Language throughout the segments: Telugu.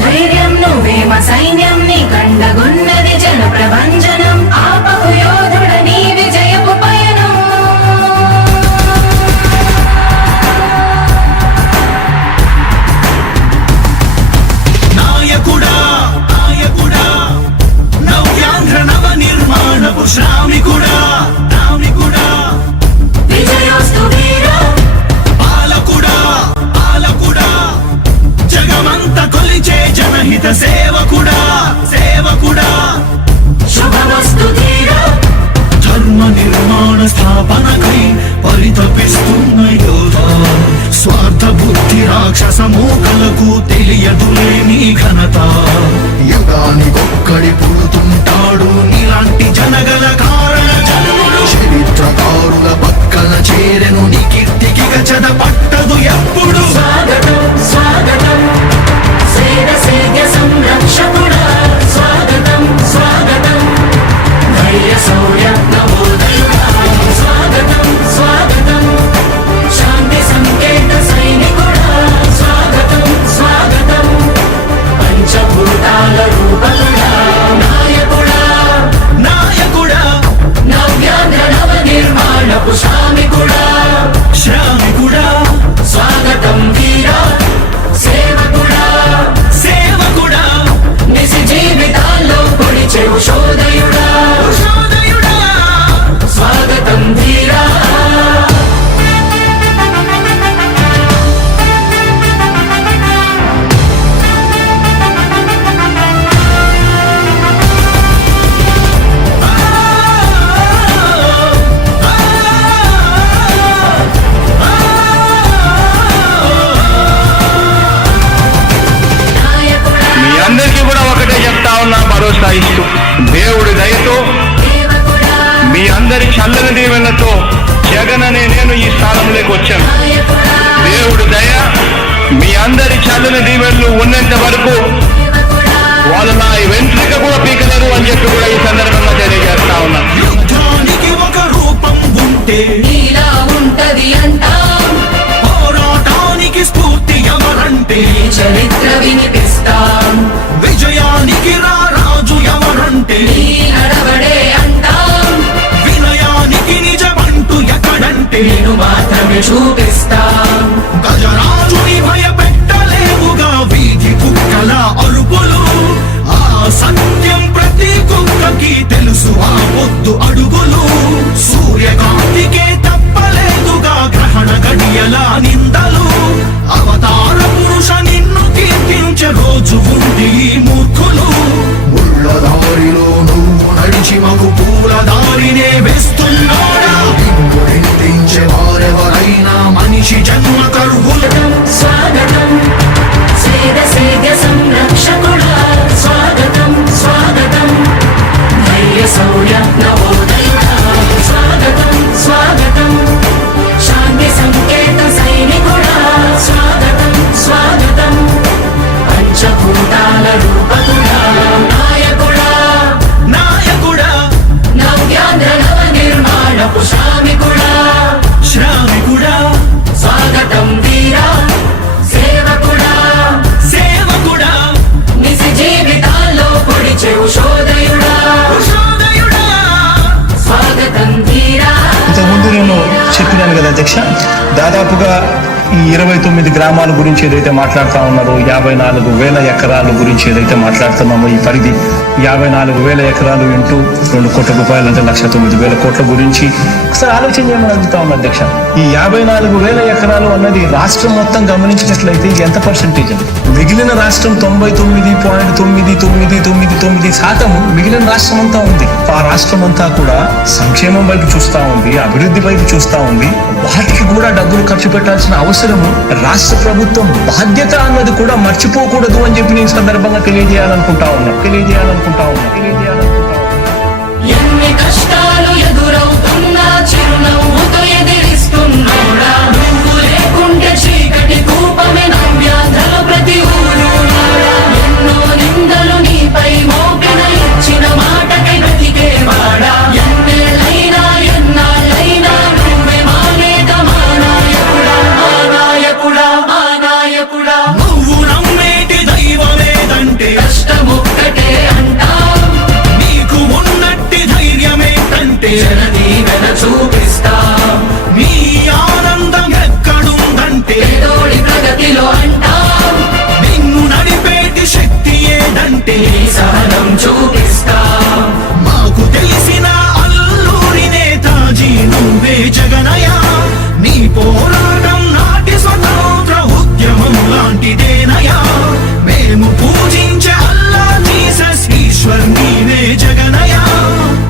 ధైర్యం నువ్వే మా సైన్యం నీ కండగున్నది జన ప్రభంజనం ఆపకు యోధుడ నీ విజయపు పయనం నాయకుడా నాయకుడా నవ్యాంధ్ర నవ నిర్మాణపు శ్రామికుడా రామికుడా విజయోస్తు వీరా పాలకుడా పాలకుడా జగమంత కొలిచే జనహిత సేవకుడా సేవకుడా శుభమస్తు ధీరా ధర్మ నిర్మాణ స్థాపనకై పరితపిస్తున్న యోధ స్వార్థ బుద్ధి రాక్షస మూకలకు తెలియదులే నీ ఘనత యుగానికొక్కడి పుడుతుంటాడు నీలాంటి జనగల కారణ జన్ముడు చరిత్రకారుల పక్కన చేరెను నీ కీర్తికి గచద పట్టదు ఎప్పుడు స్వాగతం స్వాగతం సేన సేద్య సంరక్షకుడా స్వాగతం స్వాగతం ధైర్య శౌర్య నవోదయుడా స్వాగతం స్వాగతం శాంతి సంకేత సైనికుడా స్వాగతం స్వాగతం పంచభూతాల రూపకుడా నాయకుడా నాయకుడా నవ్యాంధ్ర నవ నిర్మాణపు శ్రామికుడా శ్రామికుడా స్వాగతం వీరా సేవకుడా సేవకుడా నిజ జీవితాల్లో పొడిచే ఉషోదయుడా ఉషోదయుడా స్వాగతం ధీరా నాయకుడా మీ అందరికీ కూడా ఒకటే చెప్తా ఉన్నా, భరోసా ఇస్తూ దేవుడి దయతో సేవకుడా మీ అందరి చల్లని దీవెనతో జగన్ అనే నేను ఈ స్థానంలోకి వచ్చాను. నాయకుడా దేవుడి దయ మీ అందరి చల్లని దీవెనలు ఉన్నంత వరకు సేవకుడా వాళ్ళు నా వెంట్రిక కూడా పీకలేరు అని చెప్పి కూడా ఈ సందర్భంగా తెలియజేస్తా ఉన్నా. యుద్ధానికి ఒక రూపం ఉంటే నీలా ఉంటది అంటాం పోరాటానికి స్ఫూర్తి ఎవరంటే ఈ చరిత్ర వినిపిస్తాం విజయానికి రారాజు ఎవరంటే నీ నడవడే అంటాం వినయానికి నిజమంటూ ఎక్కడంటే నేను మాత్రమే చూపిస్తాం గజరాజుని భయపెట్టలేవుగా వీధి కుక్కల అరుపులు ఆ సత్యం ప్రతి కుక్కకి తెలుసు ఆ పొద్దు అడుగులు సూర్యకాంతికే తప్పలేదుగా గ్రహణ గడియల నిందలు అవతార పురుష నిన్ను కీర్తించే రోజు ఉంది ఈ మూర్ఖులు ముళ్ళ దారిలో నువ్వు నడిచి మగు పూల దారినే వేస్తున్నాడా నిన్ను నిందించే వారెవరైనా మనిషి జన్మ కరువులు స్వాగతం సేద సేద్య సంరక్షకుడా స్వాగతం స్వాగతం ధైర్య శౌర్య నవోదయుడా స్వాగతం స్వాగతం శాంతి సంకేత సైనికుడా స్వాగతం స్వాగతం పంచభూతాల రూపకుడా నాయకుడా నాయకుడా నవ్యాంధ్ర నవ నిర్మాణపు శ్రామికుడా శ్రామికుడా స్వాగతం వీరా సేవకుడా సేవకుడా నిజ జీవితాల్లో పొడిచే ఉషోదయుడా ఉషోదయుడా స్వాగతం ధీరా ఇంతకుముందు నేను చెప్పినాను కదా అధ్యక్ష, దాదాపుగా ఈ 29 గ్రామాల గురించి ఏదైతే మాట్లాడుతూ ఉన్నారో 54,000 ఎకరాల గురించి ఏదైతే మాట్లాడుతున్నామో ఈ పరిధి 54,000 ఎకరాలు ఇంటూ 2 కోట్ల రూపాయలు అంటే 1,09,000 కోట్ల గురించి ఒకసారి ఆలోచన చేయమని అడుగుతా ఉన్నా అధ్యక్ష. ఈ 54,000 ఎకరాలు అన్నది రాష్ట్రం మొత్తం గమనించినట్లయితే ఎంత పర్సెంటేజ్ అది? మిగిలిన రాష్ట్రం 99.999% మిగిలిన రాష్ట్రం అంతా ఉంది. ఆ రాష్ట్రం అంతా కూడా సంక్షేమం వైపు చూస్తా ఉంది, అభివృద్ధి వైపు చూస్తా ఉంది. వాటికి కూడా డబ్బులు ఖర్చు పెట్టాల్సిన అవసరము రాష్ట్ర ప్రభుత్వం బాధ్యత అన్నది కూడా మర్చిపోకూడదు అని చెప్పి నేను సందర్భంగా తెలియజేయాలనుకుంటా ఉన్నా. ఎన్ని కష్టాలు ఎదురవుతున్నా చిరునవ్వుతో ఎదిరిస్తున్నాడా నువ్వు లేకుంటే చీకటి కూపమే నవ్యాంధ్రలో ప్రతి ఊరు ఎన్నో నిందలు నీపై మోపిన ఇచ్చిన మాటకై బ్రతికేవాడా ఎన్నేళ్ళైనా ఎన్నాళ్ళైనా నువ్వే మా నేత మా నాయకుడా మా నాయకుడా మా నాయకుడా నువ్వు నమ్మేటి దైవమే అంటే సహనం చూపిస్తా మాకు తెలిసిన అల్లూరి నేతాజీ నువ్వే జగనయ్య నీ పోరాటం నాటి స్వతంత్ర ఉద్యమం లాంటిదేనయ్యా మేము పూజించే అల్లా జీసస్ ఈశ్వర్ నీవే జగనయ్య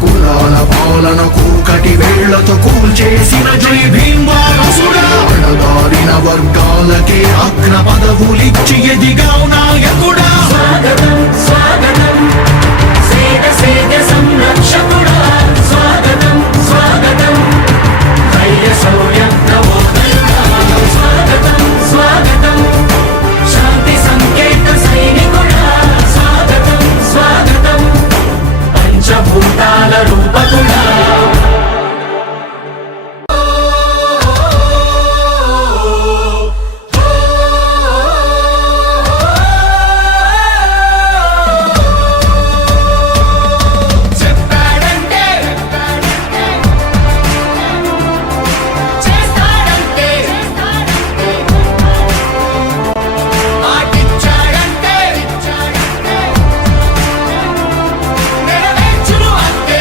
కులాల పాలన కూకటి వేళ్లతో కూల్చేసిన జై భీమ్ వారసుడా అణగారిన వర్గాలకే అగ్ర పదవులిచ్చి ఎదిగావు నాయకుడా స్వాగతం స్వాగతం సేద సంరక్షకుడా స్వాగతం స్వాగతం ధైర్య శౌర్య నవోదయుడా స్వాగతం స్వాగతం శాంతి సంకేత సైనికుడా స్వాగతం స్వాగతం పంచభూతాల రూపకుడా చెప్పాడంటే చేస్తాడంటే మాటిచ్చాడంటే నెరవేర్చును అంతే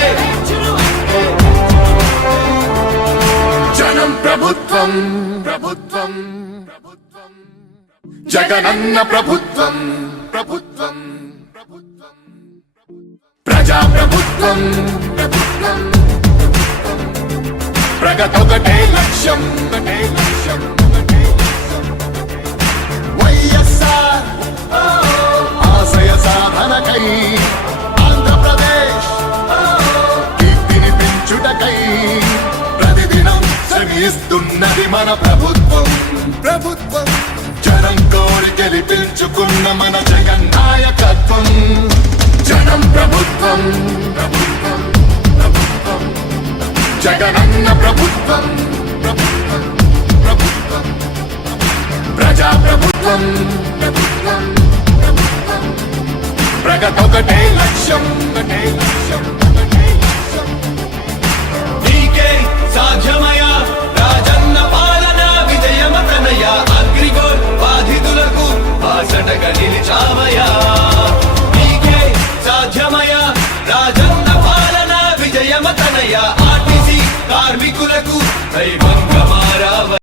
జనం ప్రభుత్వం ప్రభుత్వం ప్రభుత్వం జగనన్న ప్రభుత్వం ప్రభుత్వం ప్రభుత్వం ప్రజా ప్రభుత్వం ప్రభుత్వం ప్రగతొకటే లక్ష్యం ఒకటే లక్ష్యం ఒకటే లక్ష్యం వైఎస్ఆర్ ఆశయ సాధనకై ఆంధ్రప్రదేశ్ కీర్తిని పెంచుటకై ప్రతిదినం శ్రమిస్తున్నది మన ప్రభుత్వం ప్రభుత్వం జనం కోరి గెలిపించుకున్న మన జగన్ నాయకత్వం జనం ప్రభుత్వం ప్రభుత్వం ప్రభుత్వం జగనన్న ప్రభుత్వం ప్రభుత్వం ప్రభుత్వం ప్రజా ప్రభుత్వం ప్రభుత్వం ప్రభుత్వం ప్రగతొకటే లక్ష్యం ఒకటే లక్ష్యం ఒకటే లక్ష్యం నీకే సాధ్యమయ రాజన్న పాలన విజయమతనయ అగ్రిగోల్ బాధితులకు బాసటగా నిలిచామయా నీకే సాధ్యమయ రాజన్న పాలన విజయమతనయ ఆర్టీసీ కార్మికులకు దైవంగమా